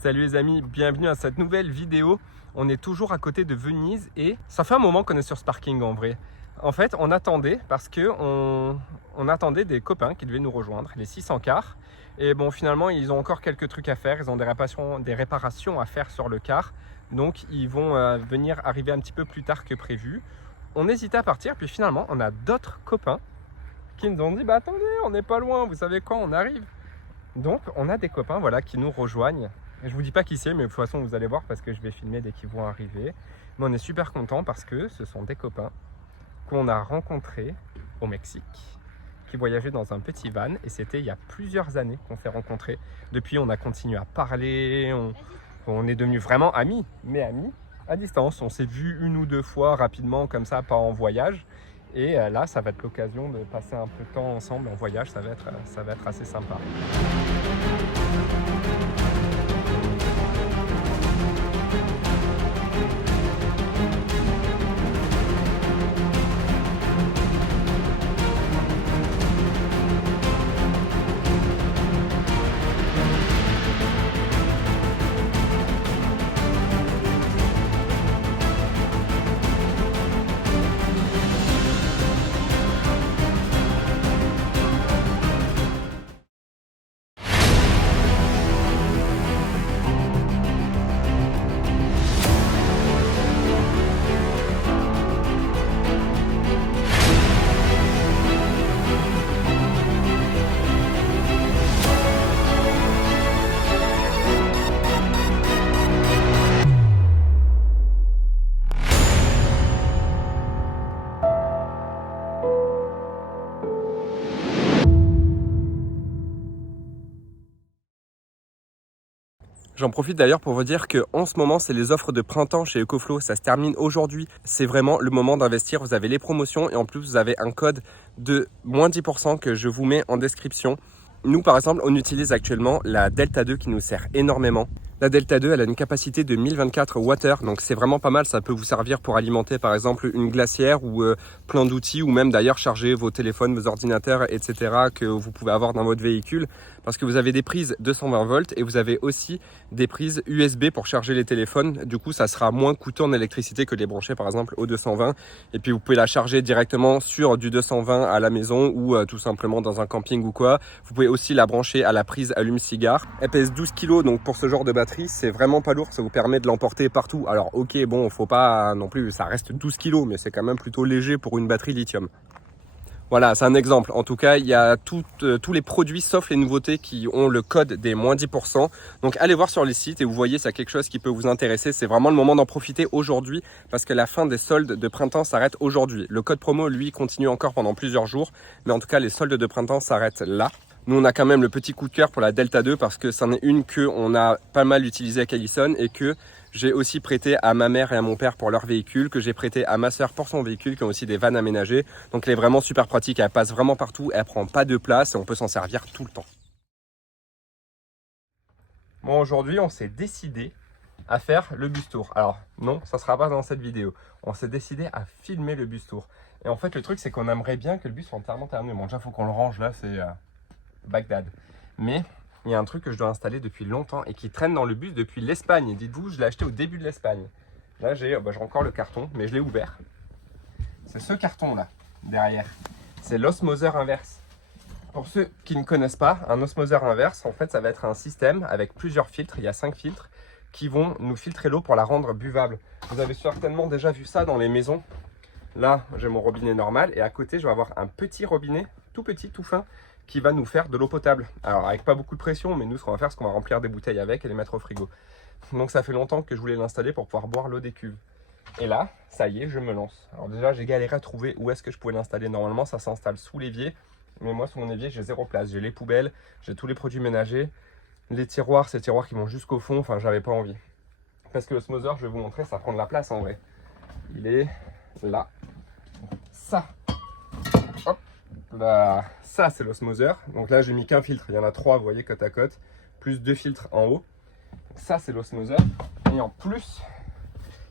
Salut les amis, bienvenue à cette nouvelle vidéo. On est toujours à côté de Venise et ça fait un moment qu'on est sur ce parking en vrai. En fait, on attendait parce que on attendait des copains qui devaient nous rejoindre, les 600 cars. Et bon, finalement, ils ont encore quelques trucs à faire. Ils ont des réparations à faire sur le car. Donc, ils vont venir arriver un petit peu plus tard que prévu. On hésitait à partir, puis finalement, on a d'autres copains qui nous ont dit « Bah attendez, on n'est pas loin, vous savez quoi, on arrive ». Donc, on a des copains voilà, qui nous rejoignent. Je vous dis pas qui c'est, mais de toute façon, vous allez voir parce que je vais filmer dès qu'ils vont arriver. Mais on est super contents parce que ce sont des copains qu'on a rencontrés au Mexique, qui voyageaient dans un pero van. Et c'était il y a plusieurs années qu'on s'est rencontrés. Depuis, on a continué à parler. On est devenus vraiment amis, mais amis à distance. On s'est vus une ou deux fois rapidement, comme ça, pas en voyage. Et là, ça va être l'occasion de passer un peu de temps ensemble en voyage. Ça va être assez sympa. J'en profite d'ailleurs pour vous dire qu'en ce moment, c'est les offres de printemps chez EcoFlow. Ça se termine aujourd'hui. C'est vraiment le moment d'investir. Vous avez les promotions et en plus, vous avez un code de moins 10% que je vous mets en description. Nous, par exemple, on utilise actuellement la Delta 2 qui nous sert énormément. La Delta 2, elle a une capacité de 1024 Wh, donc c'est vraiment pas mal. Ça peut vous servir pour alimenter par exemple une glacière ou plein d'outils, ou même d'ailleurs charger vos téléphones, vos ordinateurs, etc. que vous pouvez avoir dans votre véhicule. Parce que vous avez des prises 220 volts et vous avez aussi des prises USB pour charger les téléphones. Du coup, ça sera moins coûteux en électricité que les brancher par exemple au 220. Et puis vous pouvez la charger directement sur du 220 à la maison ou tout simplement dans un camping ou quoi. Vous pouvez aussi la brancher à la prise allume-cigare. Elle pèse 12 kg, donc pour ce genre de batterie, c'est vraiment pas lourd, ça vous permet de l'emporter partout. Alors ok, bon, faut pas non plus, ça reste 12 kg, mais c'est quand même plutôt léger pour une batterie lithium. Voilà, c'est un exemple. En tout cas, il y a tous les produits, sauf les nouveautés, qui ont le code des moins 10%. Donc allez voir sur les sites et vous voyez, c'est quelque chose qui peut vous intéresser. C'est vraiment le moment d'en profiter aujourd'hui parce que la fin des soldes de printemps s'arrête aujourd'hui. Le code promo, lui, continue encore pendant plusieurs jours. Mais en tout cas, les soldes de printemps s'arrêtent là. Nous, on a quand même le petit coup de cœur pour la Delta 2 parce que c'en est une qu'on a pas mal utilisée avec Allison et que j'ai aussi prêté à ma mère et à mon père pour leur véhicule, que j'ai prêté à ma soeur pour son véhicule, qui ont aussi des vannes aménagées. Donc elle est vraiment super pratique, elle passe vraiment partout, elle prend pas de place et on peut s'en servir tout le temps. Bon, aujourd'hui, on s'est décidé à faire le bus tour. Alors non, ça sera pas dans cette vidéo. On s'est décidé à filmer le bus tour. Et en fait, le truc, c'est qu'on aimerait bien que le bus soit entièrement terminé. Bon, déjà, il faut qu'on le range là, c'est Bagdad. Mais il y a un truc que je dois installer depuis longtemps et qui traîne dans le bus depuis l'Espagne. Dites-vous, je l'ai acheté au début de l'Espagne. Là, j'ai encore le carton, mais je l'ai ouvert. C'est ce carton-là, derrière. C'est l'osmoseur inverse. Pour ceux qui ne connaissent pas, un osmoseur inverse, en fait, ça va être un système avec plusieurs filtres. Il y a 5 filtres qui vont nous filtrer l'eau pour la rendre buvable. Vous avez certainement déjà vu ça dans les maisons. Là, j'ai mon robinet normal et à côté, je vais avoir un petit robinet, tout petit, tout fin, qui va nous faire de l'eau potable. Alors avec pas beaucoup de pression, mais nous ce qu'on va faire, c'est qu'on va remplir des bouteilles avec et les mettre au frigo. Donc ça fait longtemps que je voulais l'installer pour pouvoir boire l'eau des cuves. Et là, ça y est, je me lance. Alors déjà, j'ai galéré à trouver où est-ce que je pouvais l'installer. Normalement, ça s'installe sous l'évier. Mais moi, sous mon évier, j'ai zéro place. J'ai les poubelles, j'ai tous les produits ménagers. Les tiroirs, ces tiroirs qui vont jusqu'au fond. Enfin, j'avais pas envie. Parce que l'osmoseur, je vais vous montrer, ça prend de la place en vrai. Il est là. Ça. Hop. Là. Ça, c'est l'osmoseur. Donc là, j'ai mis qu'un filtre. Il y en a 3, vous voyez, côte à côte. Plus 2 filtres en haut. Ça, c'est l'osmoseur. Et en plus,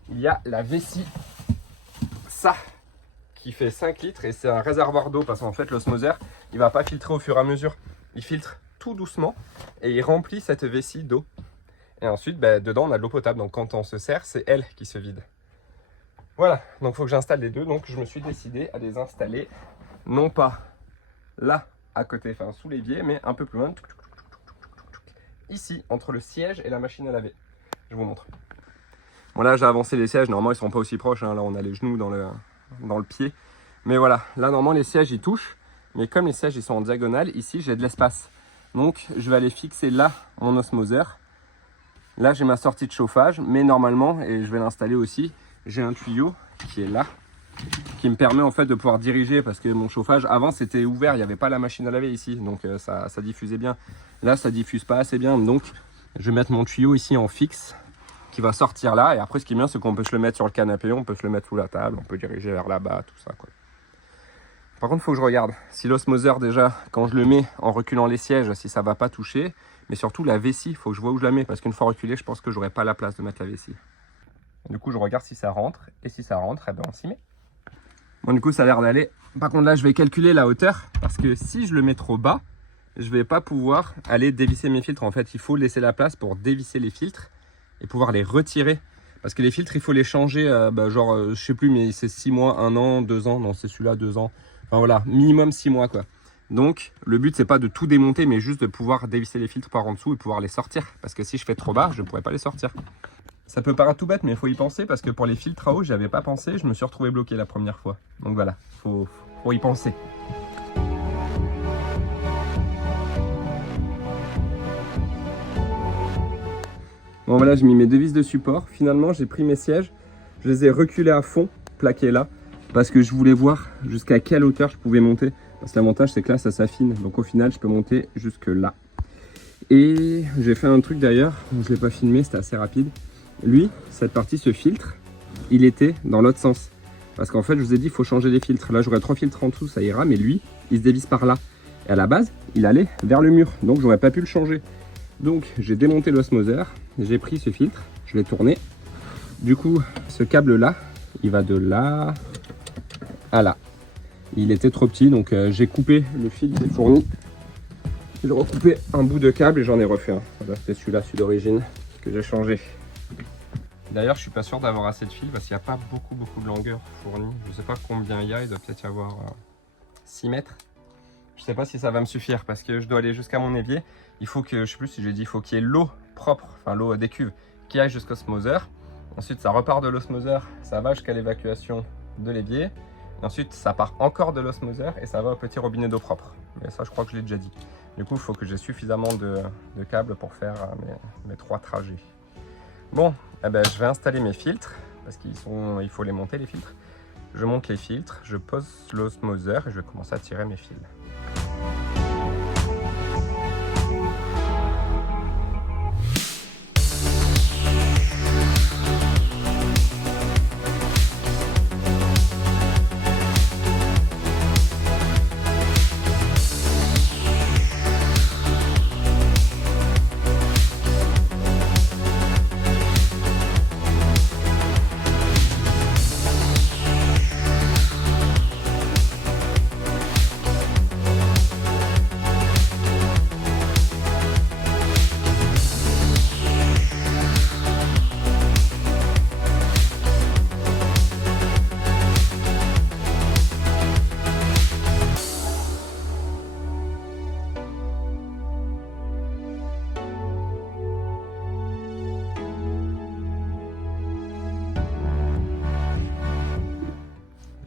il y a la vessie. Ça, qui fait 5 litres. Et c'est un réservoir d'eau. Parce qu'en fait, l'osmoseur, il ne va pas filtrer au fur et à mesure. Il filtre tout doucement. Et il remplit cette vessie d'eau. Et ensuite, dedans, on a de l'eau potable. Donc quand on se sert, c'est elle qui se vide. Voilà, donc il faut que j'installe les deux. Donc je me suis décidé à les installer, non pas là, à côté, enfin sous l'évier, mais un peu plus loin. Ici, entre le siège et la machine à laver. Je vous montre. Bon là, j'ai avancé les sièges. Normalement, ils ne sont pas aussi proches. Hein. Là, on a les genoux dans le pied. Mais voilà, là, normalement, les sièges, ils touchent. Mais comme les sièges, ils sont en diagonale, ici, j'ai de l'espace. Donc, je vais aller fixer là mon osmoseur. Là, j'ai ma sortie de chauffage. Mais normalement, et je vais l'installer aussi, j'ai un tuyau qui est là, qui me permet en fait de pouvoir diriger, parce que mon chauffage avant c'était ouvert, il n'y avait pas la machine à laver ici, donc ça diffusait bien. Là ça diffuse pas assez bien, donc je vais mettre mon tuyau ici en fixe qui va sortir là, et après ce qui est bien c'est qu'on peut se le mettre sur le canapé, on peut se le mettre sous la table, on peut diriger vers là-bas, tout ça quoi. Par contre il faut que je regarde si l'osmoseur déjà quand je le mets en reculant les sièges, si ça va pas toucher, mais surtout la vessie, il faut que je vois où je la mets, parce qu'une fois reculé je pense que j'aurai pas la place de mettre la vessie. Du coup je regarde si ça rentre, et si ça rentre, eh ben on s'y met. Bon, du coup, ça a l'air d'aller. Par contre, là, je vais calculer la hauteur parce que si je le mets trop bas, je vais pas pouvoir aller dévisser mes filtres. En fait, il faut laisser la place pour dévisser les filtres et pouvoir les retirer. Parce que les filtres, il faut les changer, je sais plus, mais c'est 6 mois, 1 an, 2 ans. Non, c'est celui-là, 2 ans. Enfin voilà, minimum 6 mois, quoi. Donc, le but, c'est pas de tout démonter, mais juste de pouvoir dévisser les filtres par en dessous et pouvoir les sortir. Parce que si je fais trop bas, je ne pourrais pas les sortir. Ça peut paraître tout bête, mais il faut y penser parce que pour les filtres à eau, j'avais pas pensé, je me suis retrouvé bloqué la première fois. Donc voilà, faut y penser. Bon voilà, j'ai mis mes deux vis de support. Finalement, j'ai pris mes sièges, je les ai reculés à fond, plaqués là, parce que je voulais voir jusqu'à quelle hauteur je pouvais monter. Parce que l'avantage, c'est que là, ça s'affine. Donc au final, je peux monter jusque là. Et j'ai fait un truc d'ailleurs, je ne l'ai pas filmé, c'était assez rapide. Lui, cette partie, ce filtre, il était dans l'autre sens. Parce qu'en fait, je vous ai dit, il faut changer les filtres. Là, j'aurais 3 filtres en dessous, ça ira, mais lui, il se dévisse par là. Et à la base, il allait vers le mur, donc j'aurais pas pu le changer. Donc, j'ai démonté l'osmoseur, j'ai pris ce filtre, je l'ai tourné. Du coup, ce câble-là, il va de là à là. Il était trop petit, donc j'ai coupé le fil des fournis. J'ai recoupé un bout de câble et j'en ai refait un. Voilà, c'est celui-là, celui d'origine, que j'ai changé. D'ailleurs, je suis pas sûr d'avoir assez de fil parce qu'il n'y a pas beaucoup de longueur fournie. Je sais pas combien il y a, il doit peut-être y avoir 6 mètres. Je sais pas si ça va me suffire parce que je dois aller jusqu'à mon évier. Il faut que, je sais plus si j'ai dit, il faut qu'il y ait l'eau propre, enfin l'eau des cuves, qui aille jusqu'au osmoseur. Ensuite, ça repart de l'osmoseur, ça va jusqu'à l'évacuation de l'évier. Ensuite, ça part encore de l'osmoseur et ça va au petit robinet d'eau propre. Mais ça, je crois que je l'ai déjà dit. Du coup, il faut que j'ai suffisamment de câbles pour faire mes 3 trajets. Bon, je vais installer mes filtres parce qu'il faut les monter les filtres. Je monte les filtres, je pose l'osmoseur et je vais commencer à tirer mes fils.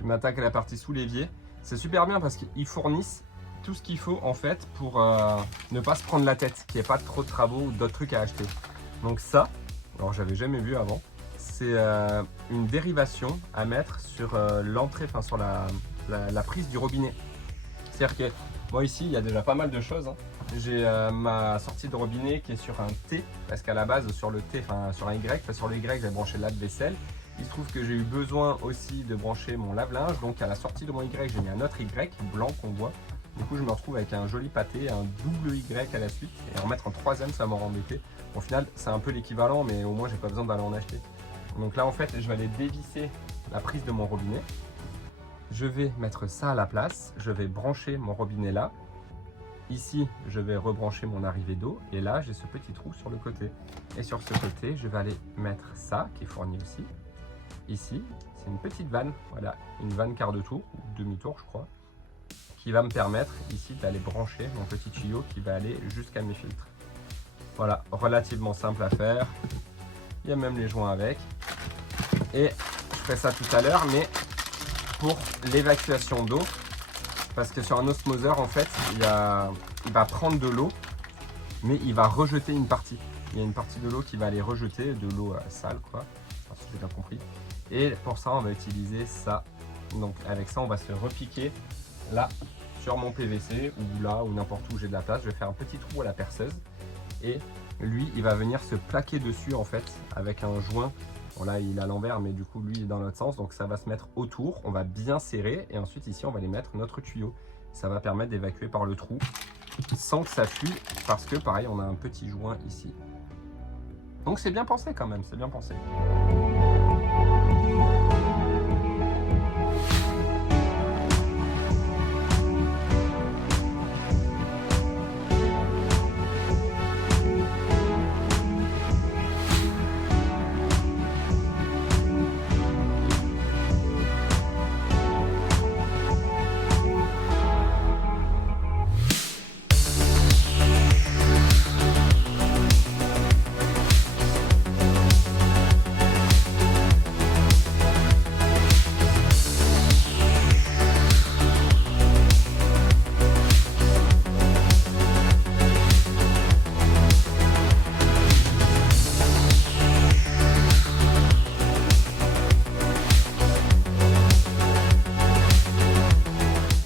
Je m'attaque à la partie sous l'évier. C'est super bien parce qu'ils fournissent tout ce qu'il faut en fait pour ne pas se prendre la tête, qu'il n'y ait pas trop de travaux ou d'autres trucs à acheter. Donc ça, alors j'avais jamais vu avant, c'est une dérivation à mettre sur l'entrée, enfin sur la prise du robinet. C'est-à-dire que moi ici il y a déjà pas mal de choses. Hein. J'ai ma sortie de robinet qui est sur un T, parce qu'à la base sur le T, enfin sur un Y, sur le Y j'ai branché le lave-vaisselle. Il se trouve que j'ai eu besoin aussi de brancher mon lave-linge, donc à la sortie de mon Y, j'ai mis un autre Y blanc qu'on voit. Du coup, je me retrouve avec un joli pâté, un double Y à la suite, et en mettre un troisième, ça m'aurait embêté. Au final, c'est un peu l'équivalent, mais au moins, j'ai pas besoin d'aller en acheter. Donc là, en fait, je vais aller dévisser la prise de mon robinet. Je vais mettre ça à la place, je vais brancher mon robinet là. Ici, je vais rebrancher mon arrivée d'eau et là, j'ai ce petit trou sur le côté. Et sur ce côté, je vais aller mettre ça qui est fourni aussi. Ici, c'est une petite vanne, voilà, une vanne quart de tour, ou demi-tour je crois, qui va me permettre ici d'aller brancher mon petit tuyau qui va aller jusqu'à mes filtres. Voilà, relativement simple à faire. Il y a même les joints avec. Et je ferai ça tout à l'heure, mais pour l'évacuation d'eau, parce que sur un osmoseur, en fait, il va prendre de l'eau, mais il va rejeter une partie. Il y a une partie de l'eau qui va aller rejeter, de l'eau sale, quoi, si j'ai bien compris. Et pour ça, on va utiliser ça. Donc avec ça, on va se repiquer là, sur mon PVC, ou là, ou n'importe où j'ai de la place. Je vais faire un petit trou à la perceuse. Et lui, il va venir se plaquer dessus, en fait, avec un joint. Bon, là, il est à l'envers, mais du coup, lui, il est dans l'autre sens. Donc ça va se mettre autour. On va bien serrer. Et ensuite, ici, on va aller mettre notre tuyau. Ça va permettre d'évacuer par le trou, sans que ça fuit, parce que, pareil, on a un petit joint ici. Donc c'est bien pensé quand même, c'est bien pensé.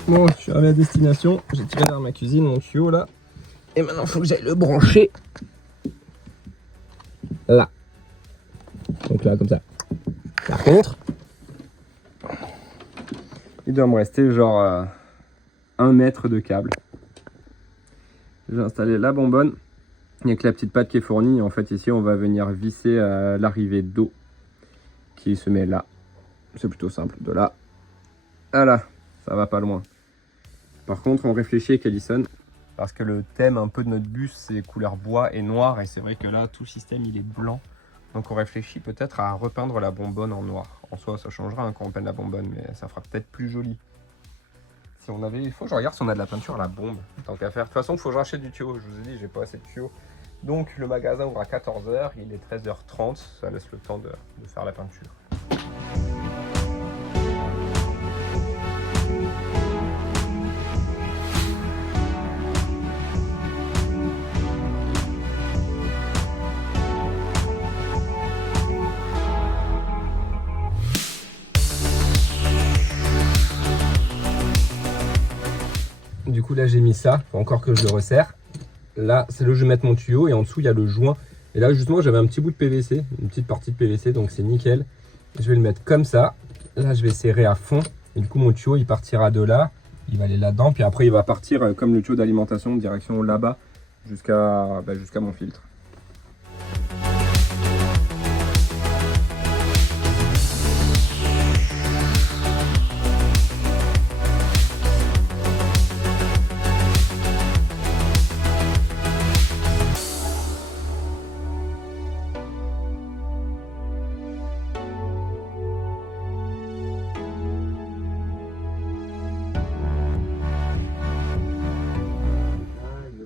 Bon, je suis arrivé à destination, j'ai tiré vers ma cuisine mon tuyau là, et maintenant il faut que j'aille le brancher là. Donc là, comme ça. Par contre, il doit me rester genre 1 mètre de câble. J'ai installé la bonbonne, il n'y a que la petite patte qui est fournie, et en fait ici on va venir visser l'arrivée d'eau qui se met là. C'est plutôt simple, de là à là, ça va pas loin. Par contre, on réfléchit avec Ellison, parce que le thème un peu de notre bus, c'est couleur bois et noir, et c'est vrai que là, tout le système, il est blanc. Donc on réfléchit peut-être à repeindre la bonbonne en noir. En soi, ça changera hein, quand on peint la bonbonne, mais ça fera peut-être plus joli. Si on avait, il faut que je regarde si on a de la peinture à la bombe, tant qu'à faire. De toute façon, il faut que je rachète du tuyau, je vous ai dit, j'ai pas assez de tuyaux. Donc le magasin ouvre à 14 h, il est 13 h 30, ça laisse le temps de faire la peinture. Du coup là j'ai mis ça, faut encore que je le resserre. Là c'est là où je vais mettre mon tuyau et en dessous il y a le joint. Et là justement j'avais un petit bout de PVC, une petite partie de PVC, donc c'est nickel. Je vais le mettre comme ça. Là je vais serrer à fond et du coup mon tuyau il partira de là, il va aller là-dedans, puis après il va partir comme le tuyau d'alimentation direction là-bas jusqu'à mon filtre.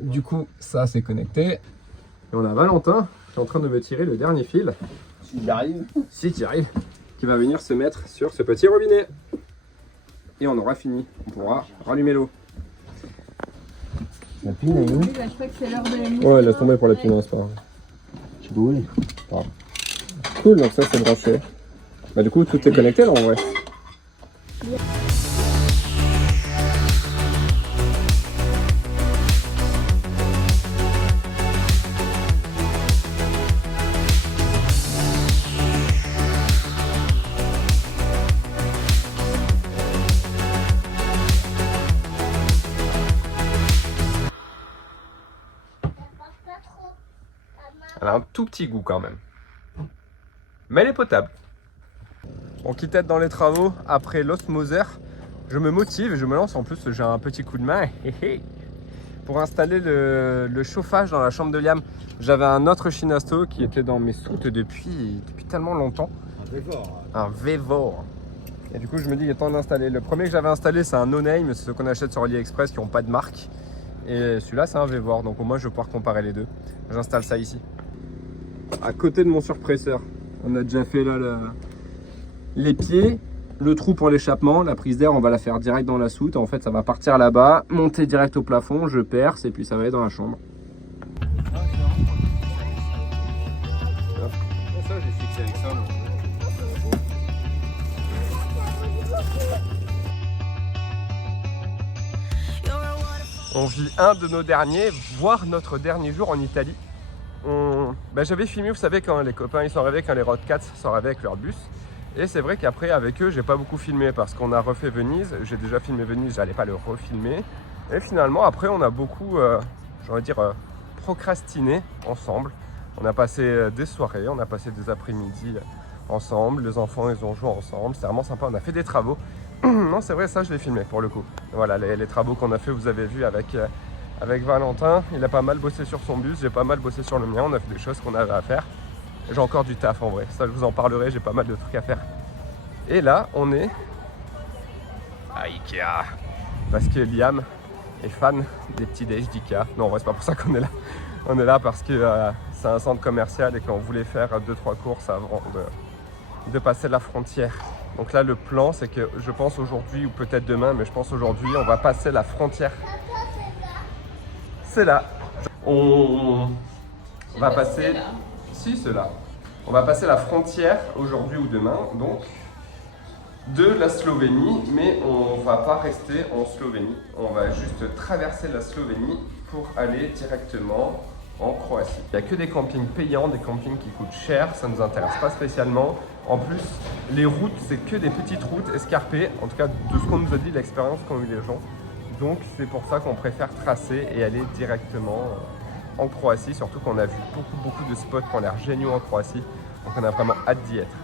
Du coup, ça c'est connecté. Et on a Valentin qui est en train de me tirer le dernier fil. Si j'y arrive. Si tu y arrives. Qui va venir se mettre sur ce petit robinet. Et on aura fini. On pourra rallumer l'eau. La pine, elle est où? Je crois que c'est l'heure de l'émission. Ouais, laisse tomber pour la pine, c'est pas grave. Tu peux rouler. Cool, donc ça c'est branché. Bah du coup, tout est connecté là en vrai. Elle a un tout petit goût quand même. Mais elle est potable. On quitte être dans les travaux après l'osmoseur. Je me motive et je me lance. En plus, j'ai un petit coup de main. pour installer le chauffage dans la chambre de Liam. J'avais un autre Shinasto qui était dans mes soutes depuis tellement longtemps. Un Vévor. Un Vévor. Et du coup, je me dis, il est temps d'installer. Le premier que j'avais installé, c'est un No Name, c'est ceux qu'on achète sur AliExpress qui n'ont pas de marque. Et celui-là, c'est un Vévor, donc au moins je vais pouvoir comparer les deux. J'installe ça ici. À côté de mon surpresseur, on a déjà fait là les pieds, le trou pour l'échappement, la prise d'air, on va la faire direct dans la soute. En fait, ça va partir là-bas, monter direct au plafond, je perce et puis ça va aller dans la chambre. Ça, j'ai fixé avec ça. On vit un de nos derniers, voire notre dernier jour en Italie. J'avais filmé, vous savez, quand les copains ils sont arrivés, quand les Road Cats sont arrivés avec leur bus. Et c'est vrai qu'après, avec eux, j'ai pas beaucoup filmé parce qu'on a refait Venise. J'ai déjà filmé Venise, j'allais pas le refilmer. Et finalement, après, on a beaucoup, procrastiné ensemble. On a passé des soirées, on a passé des après-midi ensemble. Les enfants, ils ont joué ensemble. C'est vraiment sympa. On a fait des travaux. Non, c'est vrai, ça, je l'ai filmé pour le coup. Voilà, les travaux qu'on a fait, vous avez vu avec Valentin. Il a pas mal bossé sur son bus, j'ai pas mal bossé sur le mien. On a fait des choses qu'on avait à faire. J'ai encore du taf en vrai. Ça, je vous en parlerai. J'ai pas mal de trucs à faire. Et là, on est à Ikea. Parce que Liam est fan des petits déj d'Ikea. Non, c'est pas pour ça qu'on est là. On est là parce que c'est un centre commercial et qu'on voulait faire 2-3 courses avant de passer la frontière. Donc là, le plan, c'est que je pense aujourd'hui ou peut-être demain, mais je pense aujourd'hui, on va passer la frontière. C'est là. On va passer... Si, c'est là. On va passer la frontière aujourd'hui ou demain, donc, de la Slovénie, mais on va pas rester en Slovénie. On va juste traverser la Slovénie pour aller directement en Croatie. Il n'y a que des campings payants, des campings qui coûtent cher, ça ne nous intéresse pas spécialement. En plus, les routes, c'est que des petites routes escarpées, en tout cas de ce qu'on nous a dit, l'expérience qu'ont eu les gens. Donc c'est pour ça qu'on préfère tracer et aller directement en Croatie, surtout qu'on a vu beaucoup de spots qui ont l'air géniaux en Croatie. Donc on a vraiment hâte d'y être.